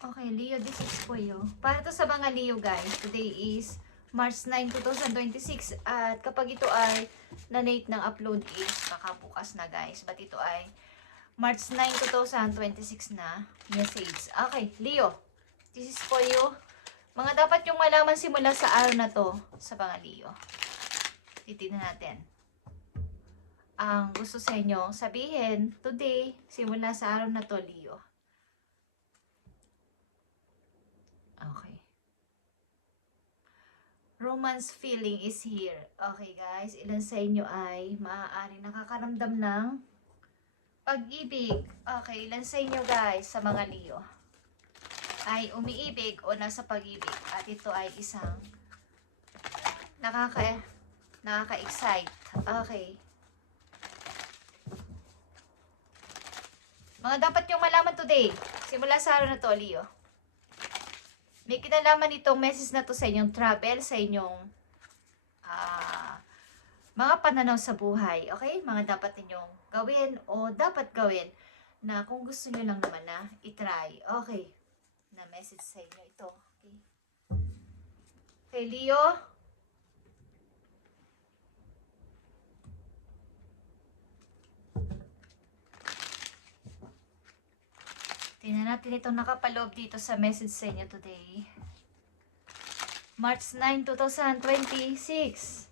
Okay, Leo, this is for you. Para to sa mga Leo guys, today is March 9, 2026. At kapag ito ay na-late ng upload is kakabukas na guys. But ito ay March 9, 2026 na message. Okay, Leo, this is for you. Mga dapat yung malaman simula sa araw na to sa mga Leo. Titignan natin. Ang gusto sa inyo sabihin today, simula sa araw na to, Leo. Okay. Romance feeling is here. Okay guys, ilan sa inyo ay maaaring nakakaramdam ng pag-ibig. Okay, ilan sa inyo guys, sa mga Leo, ay umiibig o nasa pag-ibig. At ito ay isang nakaka-excite. Okay. Mga dapat yung malaman today, simula sa araw na to, Leo. May kinalaman itong message na to sa inyong travel, sa inyong mga pananaw sa buhay. Okay? Mga dapat ninyong gawin o dapat gawin na kung gusto nyo lang naman na itry. Okay. Na message sa inyo ito. Okay. Okay, Leo. Tingnan natin itong nakapaloob dito sa message sa inyo today. March 9, 2026.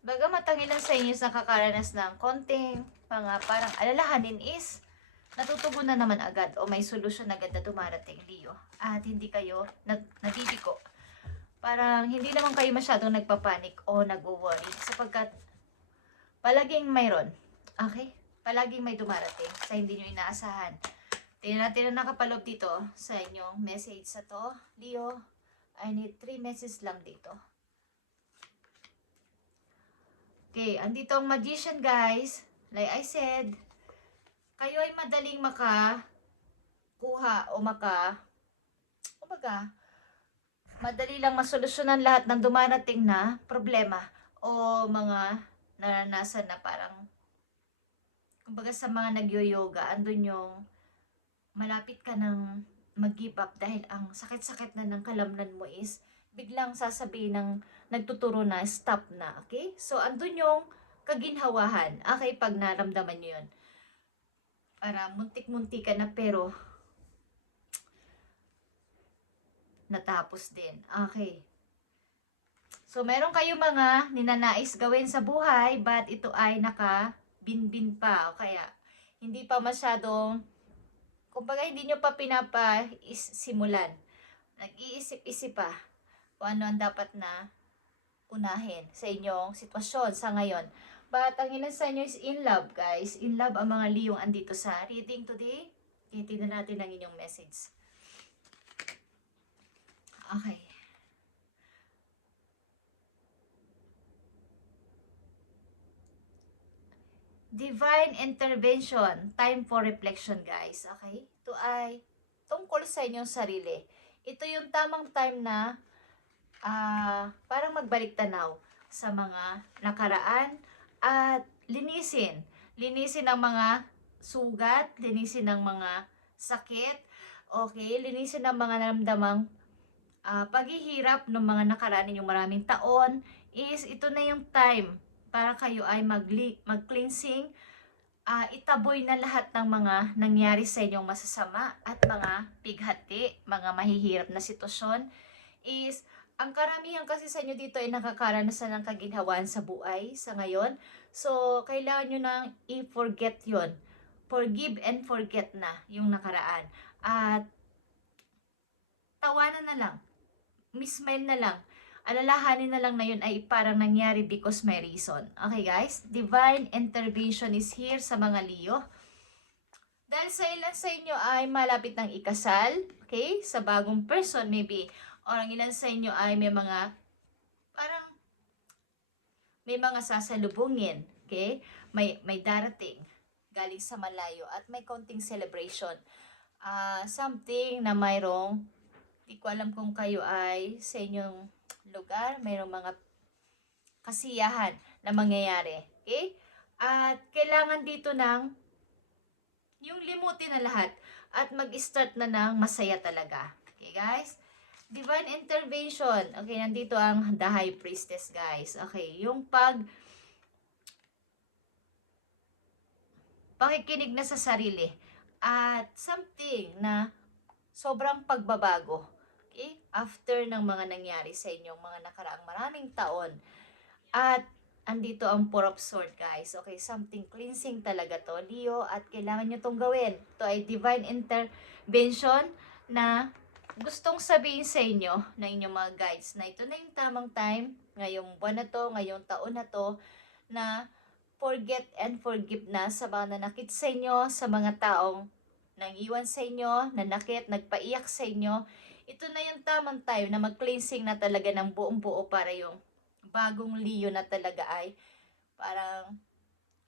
Bagamat ang ilan sa inyo is nakakaranas ng konting mga parang alalahanin is natutugunan naman agad o may solusyon agad na dumarating, Leo. At hindi kayo nabibiko. Parang hindi naman kayo masyadong nagpapanik o nagwo-worry sapagkat palaging mayroon. Okay? Palaging may dumarating sa hindi nyo inaasahan. Tingnan natin ang nakapaloob dito sa inyong message sa to. Leo, I need 3 messages lang dito. Okay, andito ang Magician guys. Like I said, kayo ay madaling makakuha o madali lang masolusyonan lahat ng dumarating na problema o mga naranasan na parang kumbaga sa mga nagyo-yoga, andun yung malapit ka ng mag-give up dahil ang sakit-sakit na ng kalamnan mo is biglang sasabihin ng nagtuturo na stop na, okay? So, andun yung kaginhawahan, okay, pag naramdaman nyo yun. Para muntik-muntik ka na pero natapos din, okay. So, meron kayo mga ninanais gawin sa buhay but ito ay naka-binbin pa o kaya hindi pa masyadong, kumbaga hindi nyo pa pinapa-simulan. Nag-iisip-isip pa kung ano ang dapat na unahin sa inyong sitwasyon sa ngayon. But ang ilan sa inyo is in love, guys. In love ang mga Leong andito sa reading today. Tingnan natin ang inyong message. Okay. Divine intervention. Time for reflection, guys. Okay? Ito ay tungkol sa inyong sarili. Ito yung tamang time na parang magbalik tanaw sa mga nakaraan at linisin. Linisin ang mga sugat, linisin ang mga sakit, okay? Linisin ang mga naramdamang paghihirap ng mga nakaraan ninyong maraming taon. Ito na yung time para kayo ay mag-cleansing, itaboy na lahat ng mga nangyari sa inyong masasama at mga pighati, mga mahihirap na sitwasyon. Ang karamihan kasi sa inyo dito ay nakakaranasan ng kaginhawaan sa buhay sa ngayon. So, kailangan nyo nang i-forget yon. Forgive and forget na yung nakaraan. At tawanan na lang. Mismile na lang. Alalahanin na lang na yun ay parang nangyari because may reason. Okay guys? Divine intervention is here sa mga Leo. Dahil sa ilan sa inyo ay malapit ng ikasal, okay? Sa bagong person maybe. O ang ilan sa inyo ay may mga sasalubungin, okay? May darating galing sa malayo at may konting celebration. Something na mayroong, di ko alam kung kayo ay sa inyong lugar, mayroong mga kasiyahan na mangyayari, okay? At kailangan dito ng yung limutin na lahat at mag-start na ng masaya talaga. Okay, guys? Divine intervention. Okay, nandito ang the high priestess, guys. Okay, yung pakikinig na sa sarili at something na sobrang pagbabago. Okay? After ng mga nangyari sa inyong mga nakaraang maraming taon. At andito ang Four of Swords, guys. Okay, something cleansing talaga to, Leo, at kailangan nyo tong gawin. Ito ay divine intervention na gustong sabihin sa inyo ng inyong mga guides na ito na yung tamang time, ngayong buwan na to, ngayong taon na to, na forget and forgive na sa mga nanakit sa inyo, sa mga taong nangiwan sa inyo, nanakit, nagpaiyak sa inyo. Ito na yung tamang time na mag-cleansing na talaga ng buong buo para yung bagong Leo na talaga ay parang,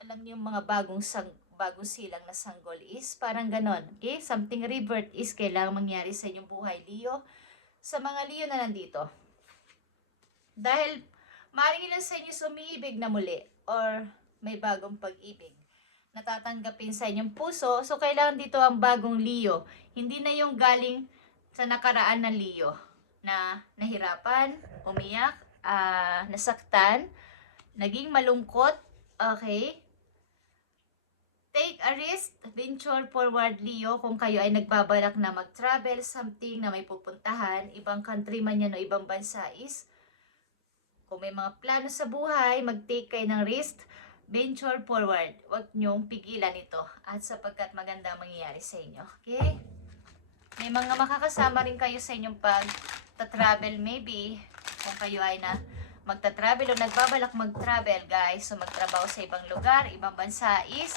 alam niyo yung mga bagong silang na sanggol is parang ganon. Okay? Something rebirth is kailangang mangyari sa inyong buhay, Leo. Sa mga Leo na nandito. Dahil maaaring ilan sa inyo sumiibig na muli or may bagong pag-ibig natatanggapin sa inyong puso. So, kailangan dito ang bagong Leo. Hindi na yung galing sa nakaraan na Leo na nahirapan, umiyak, nasaktan, naging malungkot. Okay? Take a risk, venture forward, Leo, kung kayo ay nagbabalak na mag-travel, something na may pupuntahan, ibang country man yan o ibang bansa is, kung may mga plano sa buhay, mag-take kayo ng risk, venture forward. Huwag niyong pigilan ito at sapagkat maganda mangyayari sa inyo. Okay? May mga makakasama rin kayo sa inyong pag-travel maybe. Kung kayo ay na magta-travel o nagbabalak mag-travel, guys. So magtrabaho sa ibang lugar, ibang bansa is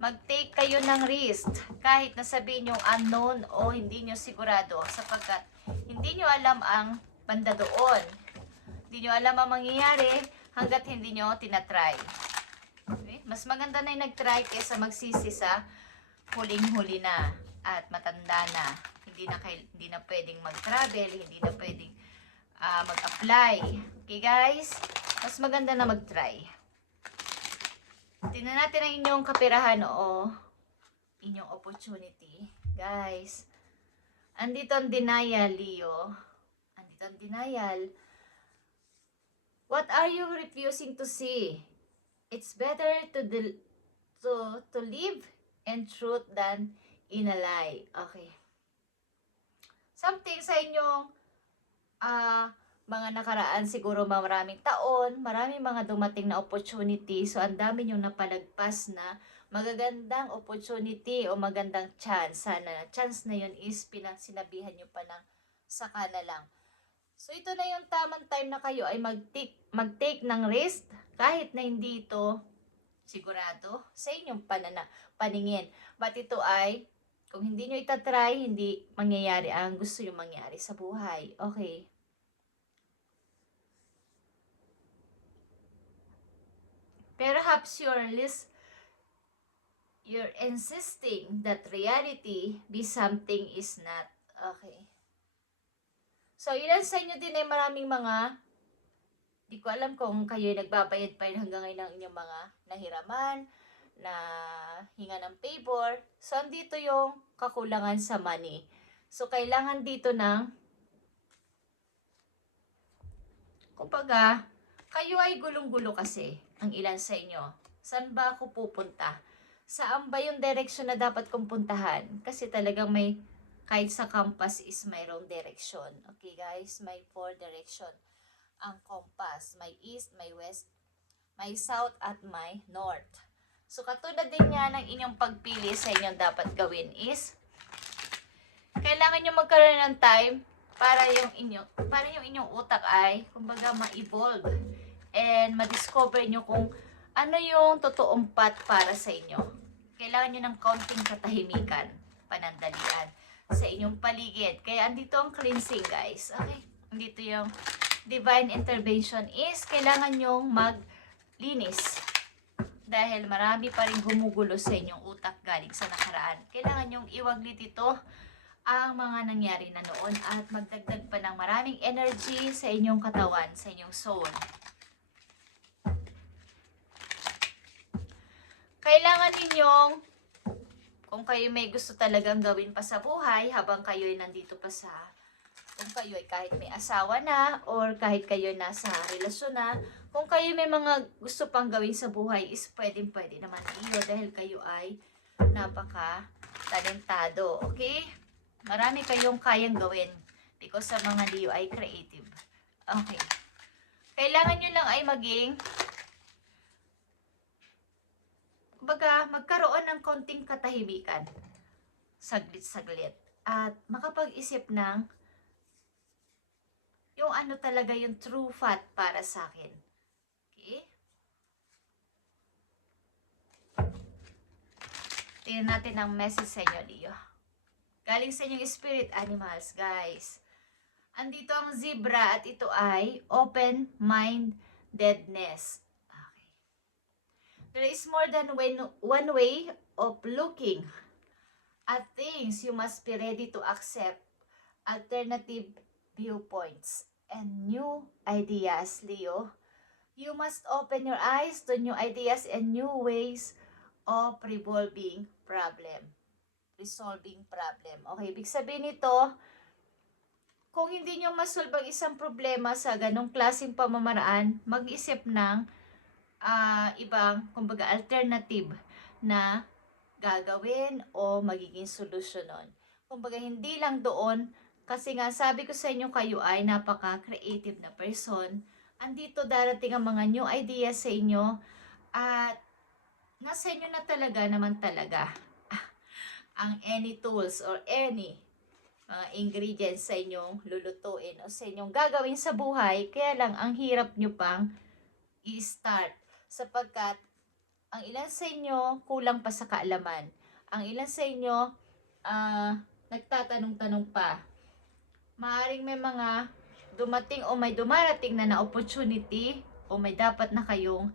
mag-take kayo ng risk. Kahit na sabihin yung unknown o hindi nyo sigurado sapagkat hindi nyo alam ang banda doon. Hindi nyo alam ang mangyayari hanggat hindi nyo tinatry. Okay? Mas maganda na yung nag-try kaysa magsisi sa huling-huli na at matanda na. Hindi na pwedeng mag-travel, hindi na pwedeng mag-apply. Okay, guys? Mas maganda na mag-try. Tingnan natin ang inyong kapirahan o inyong opportunity. Guys, andito ang denial, Leo. Andito ang denial. What are you refusing to see? It's better to live in truth than in a lie. Okay. Something sa inyong mga nakaraan siguro maraming taon, maraming mga dumating na opportunity. So, ang dami niyong napalagpas na magagandang opportunity o magandang chance. Sana, chance na yun is sinabihan niyo pa ng saka na lang. So, ito na yung tamang time na kayo ay mag-take ng risk kahit na hindi ito sigurado sa inyong paningin. But ito ay, kung hindi nyo itatry, hindi mangyayari ang gusto nyo mangyari sa buhay. Okay. Perhaps you're insisting that reality be something is not. Okay. So, ilan sa inyo din ay maraming mga, di ko alam kung kayo nagbabayad pa rin hanggang ngayon ng inyong mga nahiraman, na hinga ng favor. So, andito yung kakulangan sa money. So, kailangan dito ng, kumbaga, kayo ay gulong-gulo kasi, ang ilan sa inyo. Saan ba ako pupunta? Saan ba yung direction na dapat kong puntahan? Kasi talagang may, kahit sa compass is mayroong direction. Okay guys, may 4 direction ang compass. May east, may west, may south, at may north. So katulad din nga ng inyong pagpili sa inyong dapat gawin is, kailangan nyo magkaroon ng time para yung inyong utak ay, kumbaga, ma-evolve and ma-discover nyo kung ano yung totoong path para sa inyo. Kailangan nyo ng kaunting katahimikan, panandalian sa inyong paligid. Kaya andito ang cleansing, guys. Okay? Andito yung divine intervention is kailangan nyong maglinis. Dahil marami pa rin gumugulo sa inyong utak galing sa nakaraan. Kailangan nyong iwaglit ito ang mga nangyari na noon at magdagdag pa ng maraming energy sa inyong katawan, sa inyong soul. Kailangan ninyong Kung kayo may gusto talagang gawin pa sa buhay habang kayo ay nandito pa sa, kung kayo ay kahit may asawa na or kahit kayo nasa relasyon na, kung kayo may mga gusto pang gawin sa buhay is pwede naman iyo dahil kayo ay napaka talentado. Okay? Marami kayong kayang gawin because sa mga Leo ay creative. Okay. Kailangan nyo lang ay maging magkaroon ng konting katahimikan. Saglit-saglit. At makapag-isip ng yung ano talaga yung true fact para sa akin. Okay? Tingnan natin ang message sa inyo, Leo. Galing sa inyong spirit animals, guys. Andito ang zebra at ito ay open-mindedness. Okay. There is more than one way of looking at things. You must be ready to accept alternative viewpoints and new ideas, Leo. You must open your eyes to new ideas and new ways of resolving problem. Okay, ibig sabihin nito, kung hindi nyo masolve ang isang problema sa ganong klaseng pamamaraan, mag-isip ng ibang, kumbaga, alternative na gagawin o magiging solusyon nun. Kumbaga, hindi lang doon, kasi nga sabi ko sa inyo, kayo ay napaka-creative na person. Andito darating ang mga new ideas sa inyo at nasa inyo na talaga ang any tools or any mga ingredients sa inyong lulutuin o sa inyong gagawin sa buhay. Kaya lang, ang hirap nyo pang i-start sapagkat ang ilan sa inyo kulang pa sa kaalaman. Ang ilan sa inyo nagtatanong-tanong pa. Maaring may mga dumating o may dumarating na opportunity o may dapat na kayong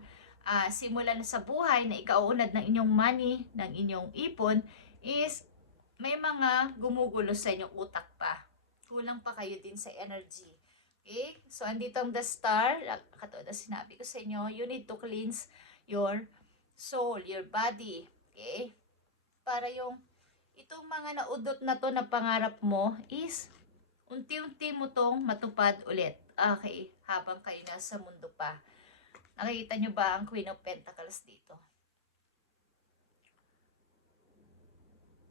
simulan sa buhay na ikauunad ng inyong money, ng inyong ipon is may mga gumugulo sa inyong utak pa. Kulang pa kayo din sa energy. Okay? So, andito ang the star. Katulad na sinabi ko sa inyo, you need to cleanse your soul, your body. Okay? Para itong mga naudot na to na pangarap mo is unti-unti mo tong matupad ulit. Okay? Habang kayo nasa mundo pa. Nakikita nyo ba ang Queen of Pentacles dito?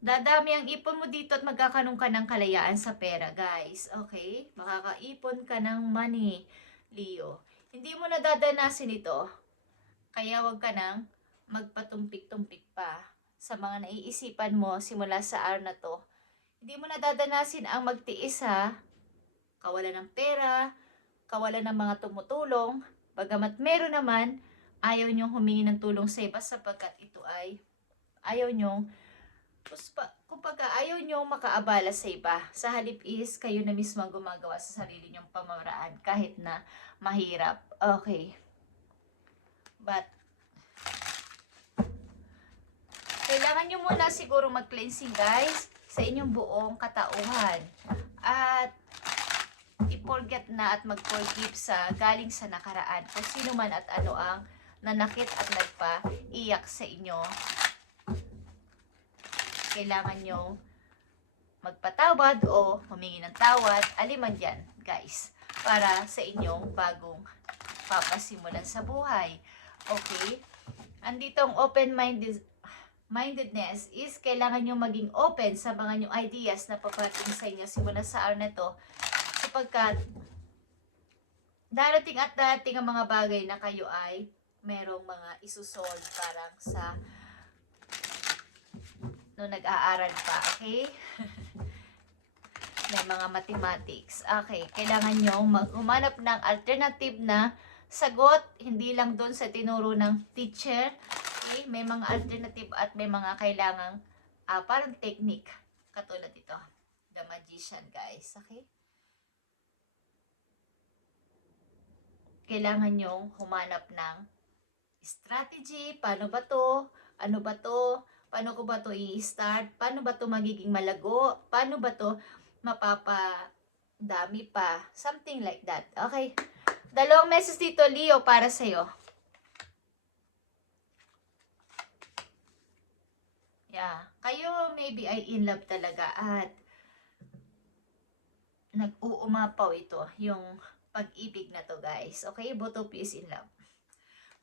Dadami ang ipon mo dito at magkakaroon ka ng kalayaan sa pera, guys. Okay? Makakaipon ka ng money, Leo. Hindi mo na dadanasin ito. Kaya wag ka nang magpatumpik-tumpik pa sa mga naiisipan mo simula sa araw na to. Hindi mo na dadanasin ang magtiis kawalan ng pera, kawalan ng mga tumutulong. Bagamat meron naman, ayaw nyong humingi ng tulong sa iba sapagkat ito ay ayaw nyong kumbaga, ayaw nyo makaabala sa iba. Sa halip is, kayo na mismo ang gumagawa sa sarili nyong pamamaraan kahit na mahirap. Okay. But, kailangan nyo muna siguro mag-cleansing, guys, sa inyong buong katauhan. At, i-forget na at mag-forgive sa galing sa nakaraan. Kung sino man at ano ang nanakit at nagpa-iyak sa inyo. Kailangan nyo magpatawad o humingi ng tawad, aliman dyan, guys, para sa inyong bagong papasimulan sa buhay. Okay? Andito ang open-mindedness is kailangan nyo maging open sa mga new ideas na paparating sa inyo simula sa araw na to sapagkat darating at darating ang mga bagay na kayo ay merong mga isusolve parang sa no nag-aaral pa, okay? May mga mathematics. Okay, kailangan nyo humanap ng alternative na sagot, hindi lang doon sa tinuro ng teacher. Okay, may mga alternative at may mga kailangang parang technique. Katulad ito, The Magician, guys. Okay? Kailangan nyo humanap ng strategy, paano ba to? Ano ba to? Paano ko ba to i-start? Paano ba to magiging malago? Paano ba to mapapadami pa? Something like that. Okay? Dalawang message dito, Leo, para sa'yo. Yeah. Kayo maybe ay in love talaga at nag-uumapaw ito, yung pag-ibig na to guys. Okay? Both of you is in love.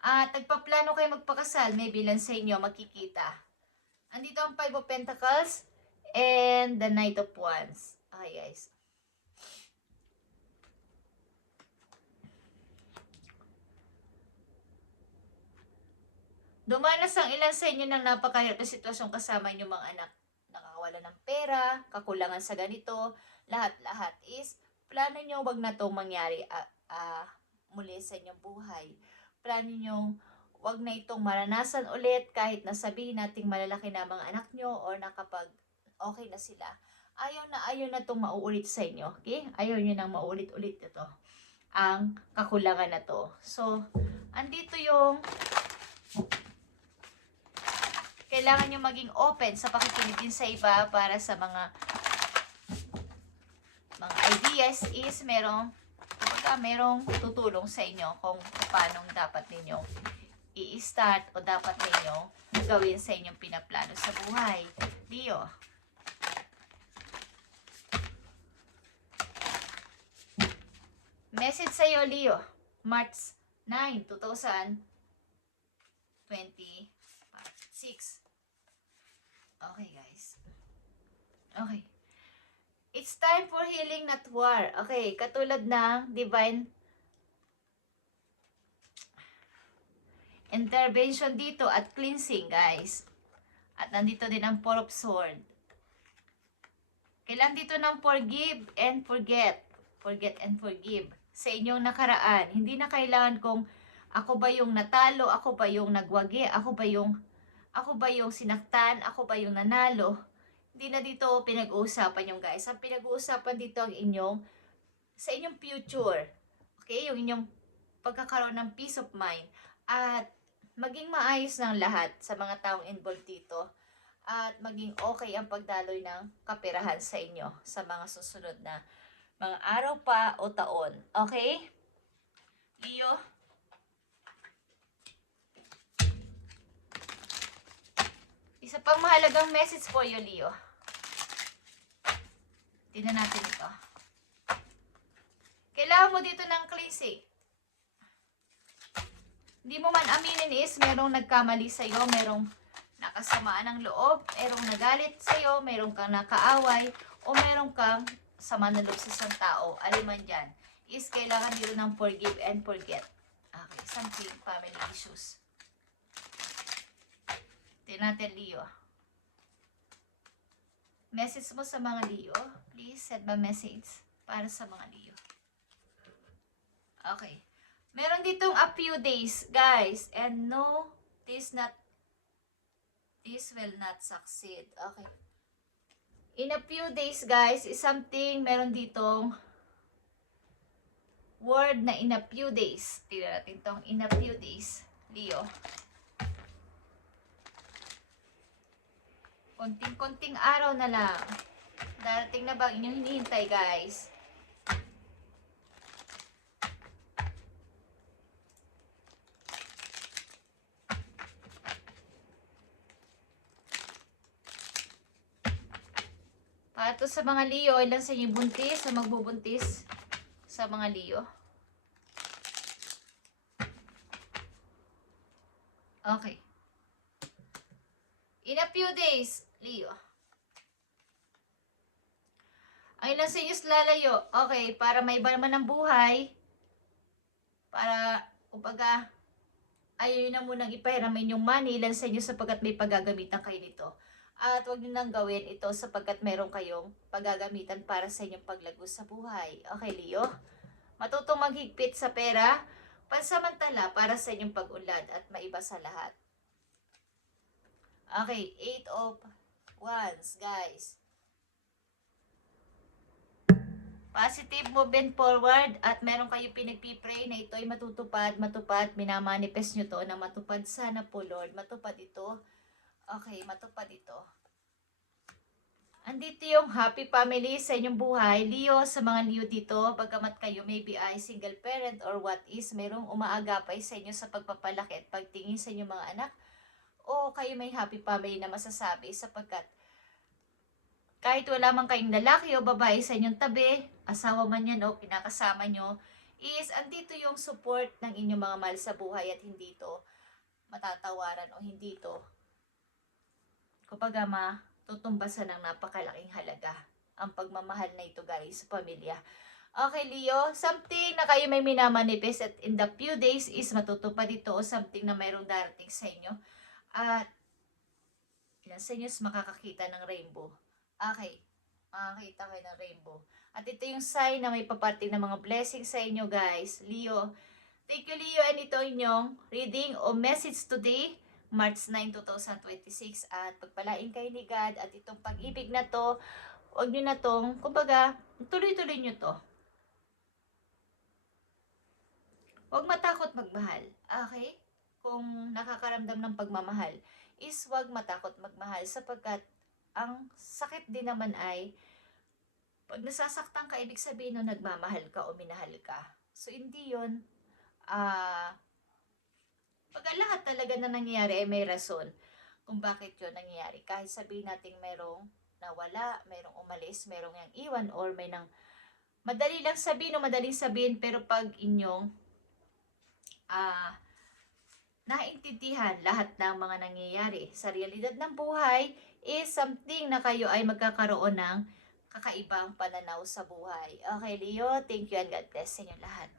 At nagpaplano kayo magpakasal, maybe lang sa inyo makikita. Andito ang Five of Pentacles and the Knight of Wands. Okay guys. Dumanas ang ilan sa inyo ng napakahirap na sitwasyon kasama inyong mga anak. Nakakawala ng pera, kakulangan sa ganito, lahat-lahat is plano nyo wag na itong mangyari muli sa inyong buhay. Plano nyo wag na itong maranasan ulit kahit nasabihin nating malalaki na mga anak nyo or nakapag okay na sila. Ayaw na itong mauulit sa inyo. Okay? Ayaw nyo nang maulit-ulit ito. Ang kakulangan na to. So, andito yung kailangan nyo maging open sa pakikinig din sa iba para sa mga ideas is merong tutulong sa inyo kung paano dapat ninyo i-start o dapat ninyo gawin sa inyong pinaplano sa buhay. Leo. Message sa iyo, Leo. March 9, 2026. Okay, guys. Okay. It's time for healing, not war. Okay, katulad ng divine intervention dito at cleansing, guys. At nandito din ang Four of Swords. Kailan dito ng forgive and forget. Forget and forgive. Sa inyong nakaraan. Hindi na kailangan kung ako ba yung natalo, ako ba yung nagwagi, ako ba yung sinaktan, ako ba yung nanalo. Hindi na dito pinag-uusapan yung guys. Ang pinag-uusapan dito ang sa inyong future. Okay? Yung inyong pagkakaroon ng peace of mind. At maging maayos ng lahat sa mga taong involved dito. At maging okay ang pagdaloy ng kapirahan sa inyo sa mga susunod na mga araw pa o taon. Okay? Leo? Isa pang mahalagang message for you, Leo. Tingnan natin ito. Kailangan mo dito ng cleansing. Hindi mo man aminin is merong nagkamali sa'yo, merong nakasamaan ng loob, merong nagalit sa'yo, merong kang nakaaway, o merong kang sama ng loob sa isang tao. Aliman dyan, is kailangan dito ng forgive and forget. Okay, something family issues. Tingnan natin, Leo. Message mo sa mga Leo. Please send my message para sa mga Leo. Okay. Meron ditong a few days, guys. And no, this will not succeed. Okay. In a few days, guys, is something, meron ditong word na in a few days. Tignan natin itong in a few days. Leo. Konting-konting araw na lang. Darating na ba ang inyong hinihintay, guys? Para to sa mga Leo, ilan sa inyo buntis, sa magbubuntis sa mga Leo? Okay. In a few days, Leo. Ang ilan sa inyo lalayo. Okay, para may iba naman ng buhay. Para, upaga, ayaw na munang ipahiramin yung money, ilan sa inyo sapagkat may paggagamitan kayo nito. At huwag nyo nang gawin ito sapagkat meron kayong paggagamitan para sa inyong paglago sa buhay. Okay, Leo? Matutong maghigpit sa pera, pansamantala para sa inyong pag-unlad at maiba sa lahat. Okay, 8 of Wands, guys. Positive movement forward at meron kayo pinagpipray na ito ay matupad, minamanifest nyo to na matupad sana po, Lord. Matupad ito. Okay, matupad ito. Andito yung happy family sa inyong buhay. Leo, sa mga Leo dito, bagamat kayo maybe ay single parent or what is, merong umaagapay sa inyo sa pagpapalaki at pagtingin sa inyong mga anak. o kayo may happy family na masasabi sapagkat kahit wala man kayong lalaki o babae sa inyong tabi, asawa man yan o kinakasama nyo, is andito yung support ng inyong mga mahal sa buhay at hindi to matatawaran o hindi to kumbaga matutumbasan ng napakalaking halaga ang pagmamahal na ito guys sa pamilya. Okay, Leo, something na kayo may minamanifest at in the few days is matutupad ito o something na mayroong darating sa inyo. At yan, sa inyo is makakakita ng rainbow. Okay, makakita kayo ng rainbow. At ito yung sign na may paparating ng mga blessings sa inyo guys. Leo, thank you Leo, and ito inyong reading o message today, March 9, 2026. At pagpalain kayo ni God at itong pag-ibig na to, huwag nyo na tong, kumbaga, tuloy-tuloy nyo to. Huwag matakot magmahal, okay? Kung nakakaramdam ng pagmamahal, is huwag matakot magmahal sapagkat ang sakit din naman ay pag nasasaktan ka, ibig sabihin no nagmamahal ka o minahal ka. So, hindi yun, pag lahat talaga na nangyayari ay may rason kung bakit yun nangyayari. Kahit sabihin natin merong nawala, merong umalis, merong yang iwan, or may nang madali lang sabihin o madaling sabihin, pero pag inyong naintindihan lahat ng mga nangyayari sa realidad ng buhay is something na kayo ay magkakaroon ng kakaibang pananaw sa buhay. Okay, Leo, thank you and God bless sa inyo lahat.